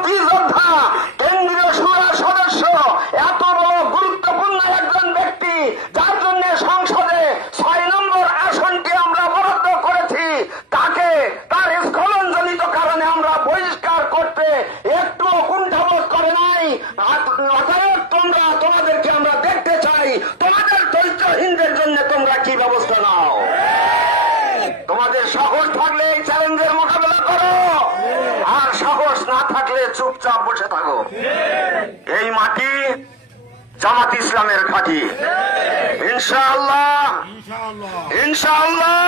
মুক্তিযোদ্ধা, কেন্দ্রীয় সংসদ সদস্য, এত বড় গুরুত্বপূর্ণ একজন ব্যক্তি, যার জন্য সংসদে 6 নম্বর আসনটি আমরা বরাদ্দ করেছি, তাকে তার স্খলনজনিত কারণে আমরা বহিষ্কার করতে একটু কুণ্ঠাবোধ করে নাই। অতএব তোমাদেরকে আমরা দেখতে চাই, তোমাদের চরিত্রহীনদের জন্য তোমরা কি ব্যবস্থা নাও। তোমাদের সাহস থাকলে এই চ্যালেঞ্জের মোকাবেলা করো, আর সাহস না থাকলে চুপচাপ বসে থাকো। এই মাটি জামাত ইসলামের ঘাঁটি, ইনশাআল্লাহ ইনশাআল্লাহ।